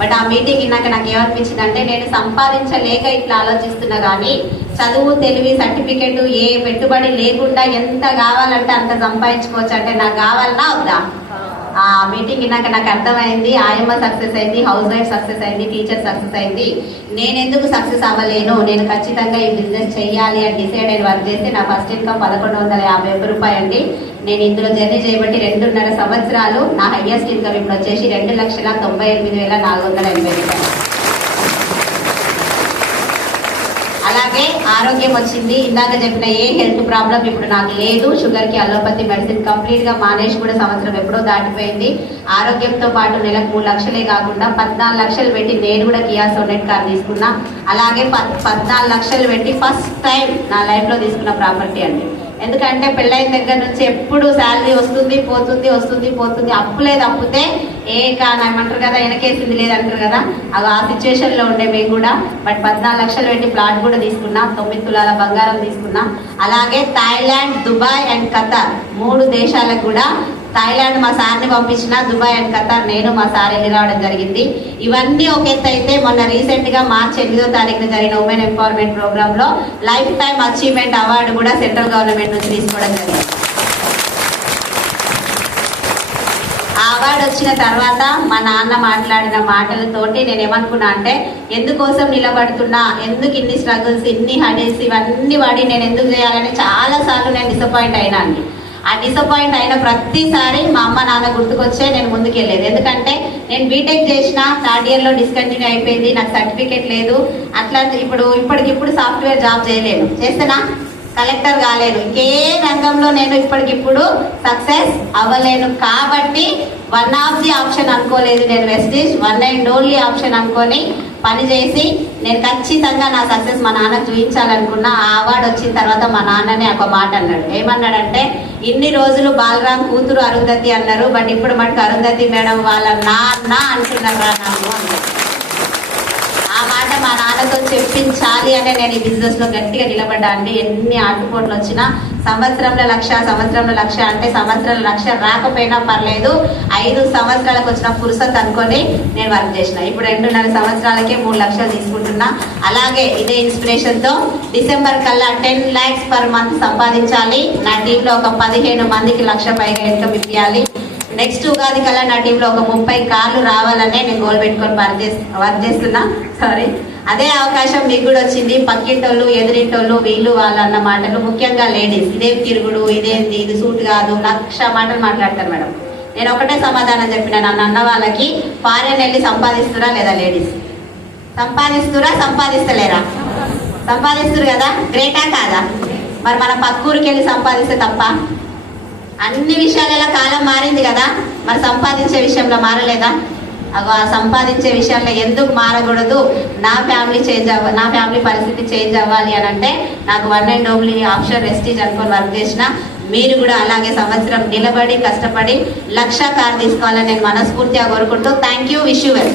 But ఆ meeting విన్నాక నాకు ఏమనిపించింది అంటే నేను సంపాదించలేక ఇట్లా ఆలోచిస్తున్నా కానీ చదువు తెలివి సర్టిఫికెట్ ఏ పెట్టుబడి లేకుండా ఎంత కావాలంటే అంత సంపాదించుకోవచ్చు అంటే నాకు కావాలన్నా వద్దా? ఆ మీటింగ్ విన్నాక నాకు అర్థమైంది, ఆయమ్మ సక్సెస్ అయింది, హౌస్ వైఫ్ సక్సెస్ అయింది, టీచర్ సక్సెస్ అయింది, నేను ఎందుకు సక్సెస్ అవ్వలేను, నేను ఖచ్చితంగా ఈ బిజినెస్ చెయ్యాలి అని డిసైడ్ అయిన వర్క్ చేస్తే నా ఫస్ట్ ఇన్కమ్ 1151 రూపాయలు అండి. నేను ఇందులో జర్నీ చేయబట్టి 2.5 సంవత్సరాలు నా హైయెస్ట్ ఇన్కమ్ ఇప్పుడు వచ్చేసి 2,98,480 రూపాయలు. అలాగే ఆరోగ్యం వచ్చింది. ఇందాక చెప్పిన ఏ హెల్త్ ప్రాబ్లం ఇప్పుడు నాకు లేదు. షుగర్ కి అలోపతి మెడిసిన్ కంప్లీట్ గా మానేసి కూడా సంవత్సరం ఎప్పుడో దాటిపోయింది. ఆరోగ్యంతో పాటు నెలకు 3 లక్షలే కాకుండా 14 లక్షలు పెట్టి నేను కూడా కియా సోనెట్ కార్ తీసుకున్నా. అలాగే 14 లక్షలు పెట్టి ఫస్ట్ టైం నా లైఫ్ లో తీసుకున్న ప్రాపర్టీ అండి. ఎందుకంటే పెళ్ళైన దగ్గర నుంచి ఎప్పుడు శాలరీ వస్తుంది పోతుంది వస్తుంది పోతుంది, అప్పు లేదు, అప్పుతే ఏమంటారు కదా, వెనకేసింది లేదంటారు కదా, అది ఆ సిచ్యువేషన్ లో ఉండే మేము కూడా. బట్ 14 లక్షలు పెట్టి ప్లాట్ కూడా తీసుకున్నా, 9 తులాల బంగారం తీసుకున్నా. అలాగే థాయిలాండ్, దుబాయ్ అండ్ ఖతార్ 3 దేశాలకు కూడా, థాయిలాండ్ మా సార్ని పంపించిన, దుబాయ్ అండ్ ఖతార్ నేను మా సార్ వెళ్ళి రావడం జరిగింది. ఇవన్నీ ఒక ఎత్తు అయితే మొన్న రీసెంట్ గా మార్చి 8వ తారీఖున జరిగిన ఉమెన్ ఎంపవర్మెంట్ ప్రోగ్రామ్ లో లైఫ్ టైమ్ అచీవ్మెంట్ అవార్డు కూడా సెంట్రల్ గవర్నమెంట్ నుంచి తీసుకోవడం జరిగింది. ఆ అవార్డు వచ్చిన తర్వాత మా నాన్న మాట్లాడిన మాటలతోటి నేను ఏమనుకున్నా అంటే, ఎందుకోసం నిలబడుతున్నా, ఎందుకు ఇన్ని స్ట్రగుల్స్, ఇన్ని హడీస్, ఇవన్నీ వాడి నేను ఎందుకు చేయాలని చాలా సార్లు నేను డిసప్పాయింట్ అయినా అండి. ఆ డిసప్పాయింట్ అయిన ప్రతిసారి మా అమ్మ నాన్న గుర్తుకొచ్చే నేను ముందుకెళ్ళేది. ఎందుకంటే నేను బీటెక్ చేసిన 3rd ఇయర్ లో డిస్కంటిన్యూ అయిపోయింది, నాకు సర్టిఫికేట్ లేదు. అట్లా ఇప్పటికిప్పుడు సాఫ్ట్వేర్ జాబ్ చేయలేను, చేస్తేనా కలెక్టర్ కాలేను, ఇంకే రంగంలో నేను ఇప్పటికిప్పుడు సక్సెస్ అవ్వలేను. కాబట్టి వన్ ఆఫ్ ది ఆప్షన్ అనుకోలేదు నేను, Vestige one and only option అనుకొని పని చేసి నేను ఖచ్చితంగా నా సక్సెస్ మా నాన్న చూపించాలనుకున్నా. ఆ అవార్డు వచ్చిన తర్వాత మా నాన్ననే ఒక మాట అన్నాడు. ఏమన్నాడంటే, ఇన్ని రోజులు బాలరాం కూతురు అరుంధతి అన్నారు, బట్ ఇప్పుడు మటుకు అరుంధతి మేడం వాళ్ళ నాన్న అంటున్నారా నాకు అన్నారు. ఆ మాట మా నాన్నతో చెప్పించాలి అంటే నేను ఈ బిజినెస్ లో గట్టిగా నిలబడ్డా అండి. ఎన్ని ఆటుపోట్లు వచ్చినా సంవత్సరంలో 1,00,000 అంటే సంవత్సరంలో 1,00,000 రాకపోయినా పర్లేదు, 5 సంవత్సరాలకు వచ్చిన పురుషత్ అనుకొని నేను వర్క్ చేసిన. ఇప్పుడు 2.5 సంవత్సరాలకే 3 లక్షలు తీసుకుంటున్నా. అలాగే ఇదే ఇన్స్పిరేషన్ తో డిసెంబర్ కల్లా 10 lakhs per month సంపాదించాలి. నా టీంలో ఒక 15 మందికి 1,00,000 పైగా ఇన్కమ్ ఇవ్వాలి. నెక్స్ట్ ఉగాది కల్లా నా టీంలో ఒక 30 కార్లు రావాలనే నేను గోల్ పెట్టుకొని వర్క్ చేస్తున్నా. సారీ, అదే అవకాశం మీకు కూడా వచ్చింది. పక్కింటోళ్ళు, ఎదురింటోళ్ళు, వీళ్ళు వాళ్ళు అన్న మాటలు, ముఖ్యంగా లేడీస్, ఇదేం తిరుగుడు, ఇదేంది, ఇది సూట్ కాదు, 1,00,000 మాటలు మాట్లాడతారు మేడం. నేను ఒకటే సమాధానం చెప్పిన, నన్ను అన్న వాళ్ళకి, ఫారెన్ వెళ్ళి సంపాదిస్తురా లేదా లేడీస్? సంపాదిస్తురా, సంపాదిస్తలేరా? సంపాదిస్తురు కదా, గ్రేటా కాదా? మరి మన పక్కూరికి వెళ్ళి సంపాదిస్తే తప్ప? అన్ని విషయాలలో కాలం మారింది కదా, మరి సంపాదించే విషయంలో మారలేదా? అగో ఆ సంపాదించే విషయంలో ఎందుకు మారకూడదు? నా ఫ్యామిలీ పరిస్థితి చేంజ్ అవ్వాలి అని అంటే నాకు one and only option Vestige అనుకొని వర్క్ చేసిన. మీరు కూడా అలాగే సంవత్సరం నిలబడి కష్టపడి 1,00,000 కార్ తీసుకోవాలని నేను మనస్ఫూర్తిగా కోరుకుంటూ thank you, wish you well.